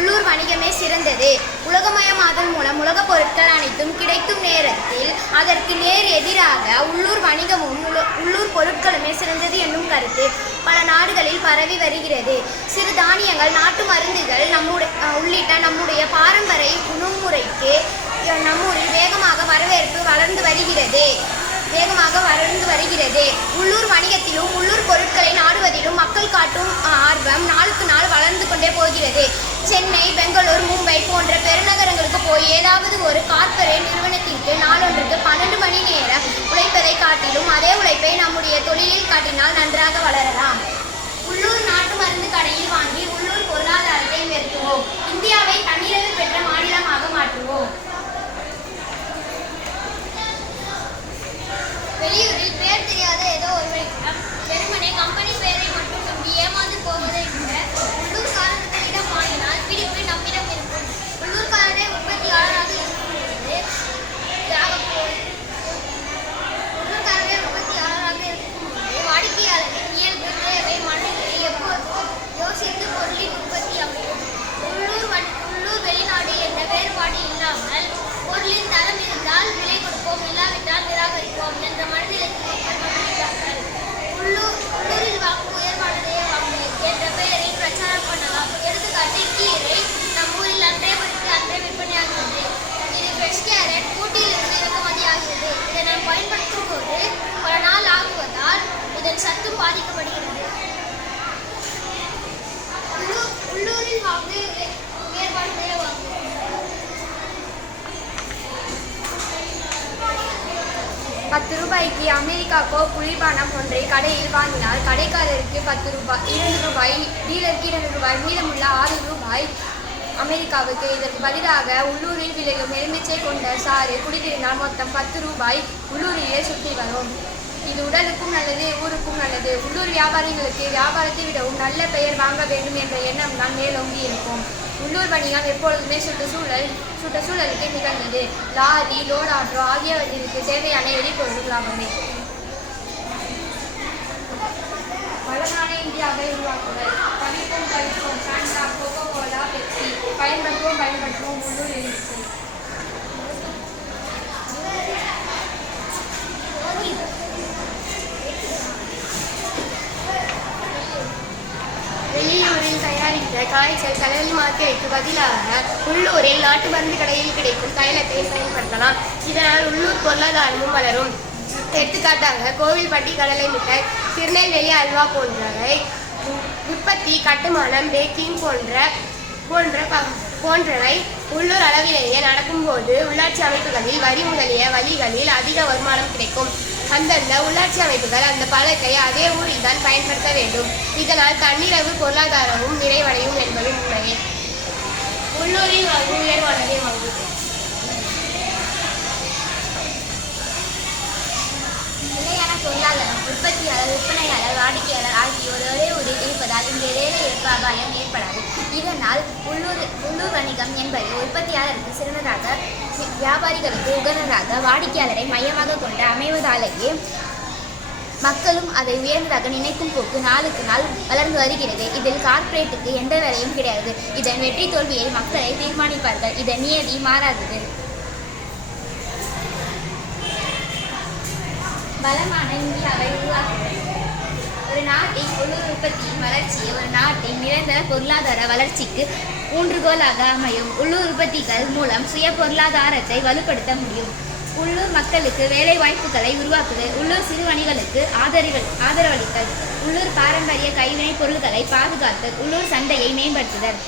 உள்ளூர் வணிகமே சிறந்தது. உலகமயமாதல் மூலம் உலகப் பொருட்கள் அனைத்தும் கிடைக்கும் நேரத்தில் அதற்கு நேர் எதிராக உள்ளூர் வணிகமும் உள்ளூர் பொருட்களுமே சிறந்தது என்னும் கருத்து பல நாடுகளில் பரவி வருகிறது. சிறு தானியங்கள் நாட்டு மருந்துகள் நம்முடைய உள்ளிட்ட நம்முடைய பாரம்பரிய உணவுமுறைக்கு நம்மூரில் வேகமாக வரவேற்பு வளர்ந்து வருகிறது. வேகமாக வளர்ந்து வருகிறது. உள்ளூர் வணிகத்திலும் உள்ளூர் பொருட்களை நாடுவதிலும் மக்கள் காட்டும் ஆர்வம் நாளுக்கு நாள் வளர்ந்து கொண்டே போகிறது. சென்னை பெங்களூர் மும்பை போன்ற பெருநகரங்களுக்கு போய் ஏதாவது ஒரு கார்ப்பரேட் நிறுவனத்திற்கு நாளொன்றுக்கு பன்னெண்டு மணி நேரம் உழைப்பதை காட்டிலும் அதே உழைப்பை நம்முடைய தொழிலில் காட்டினால் நன்றாக வளரும். சத்து பாதிக்கப்படுகிறது. உள்ளூரில் வாங்கு வேறுபாடுகளே வாங்கு பத்து ரூபாய்க்கு அமெரிக்காக்கோ குளிர்பானம் ஒன்றை கடையில் வாங்கினால் கடைக்காரருக்கு பத்து ரூபாய் இரண்டு ரூபாய் டீலருக்கு இரண்டு ரூபாய் மீதமுள்ள ஆறு ரூபாய் அமெரிக்காவுக்கு. இதற்கு பதிலாக உள்ளூரில் விளையும் எலுமிச்சை கொண்ட சாறு குடித்திருந்தால் மொத்தம் பத்து ரூபாய் உள்ளூரிலே சுற்றி வரும். இது உடலுக்கும் நல்லது ஊருக்கும் நல்லது. உள்ளூர் வியாபாரிகளுக்கு வியாபாரத்தை விடவும் நல்ல பெயர் வாங்க வேண்டும் என்ற எண்ணம் தான் மேலோங்கி இருக்கும். உள்ளூர் வணிகம் எப்பொழுதுமே சுற்றுச்சூழல் சுற்றுச்சூழலுக்கு நிகழ்ந்தது. லாரி லோட் ஆட்டோ ஆகியவற்றிற்கு தேவையான எரிபொருள் லாபமே வளமான இந்தியாவை உருவாக்குதல். தவிப்போம் காய்ச்சல் தலைவலி மாத்திரைக்கு பதிலாக உள்ளூரில் நாட்டு மருந்து கடையில் கிடைக்கும் தைலத்தை பயன்படுத்தலாம். இதனால் உள்ளூர் பொருளாதாரமும் வளரும். எடுத்துக்காட்டாக கோவில்பட்டி கடலை மிட்டாய் திருநெல்வேலி அல்வா போன்றவை உற்பத்தி கட்டுமானம் பேக்கிங் போன்ற போன்ற ப- போன்றவை உள்ளூர் அளவிலேயே நடக்கும்போது உள்ளாட்சி அமைப்புகளில் வரி முதலிய வழிகளில் அதிக வருமானம் கிடைக்கும். அந்தந்த உள்ளாட்சி அமைப்புகள் அந்த பழத்தை அதே ஊரில் தான் பயன்படுத்த வேண்டும். இதனால் தன்னிரவு பொருளாதாரமும் உள்ளூரில் வாங்கும் உயர்வானதே நிலையான பொருளாதாரம் உற்பத்தியாளர் விற்பனையாளர் வாடிக்கையாளர் ஆகியோர் ஒரே ஊரில் இருப்பதால் இங்கே வேலை இழப்பு அபாயம் ஏற்படாது இதனால் உள்ளூர் உள்ளூர் வணிகம் என்பது உற்பத்தியாளருக்கு சிறந்ததாக வியாபாரிகளுக்கு உகந்ததாக வாடிக்கையாளரை மையமாக கொண்டு அமைவதாலேயே மக்களும் அதை உயர்ந்ததாக நினைக்கும் போக்கு நாளுக்கு நாள் வளர்ந்து வருகிறது. இதில் கார்ப்பரேட்டுக்கு எந்த வேலையும் கிடையாது. இதன் வெற்றி தோல்வியை மக்களை தீர்மானிப்பார்கள். இதன் நியதி மாறாதது. பலமான இந்தியாவை உருவாக்குகிறது. ஒரு நாட்டின் உள்ளூர் உற்பத்தியின் வளர்ச்சி ஒரு நாட்டின் நிரந்தர பொருளாதார வளர்ச்சிக்கு ஊன்றுகோலாக அமையும். உள்ளூர் உற்பத்திகள் மூலம் சுய பொருளாதாரத்தை வலுப்படுத்த முடியும். உள்ளூர் மக்களுக்கு வேலை வாய்ப்புகளை உருவாக்குதல் உள்ளூர் சிறு வணிகளுக்கு ஆதரவு ஆதரவளித்தல் உள்ளூர் பாரம்பரிய கைவினைப் பொருட்களை பாதுகாத்தல் உள்ளூர் சந்தையை மேம்படுத்துதல்.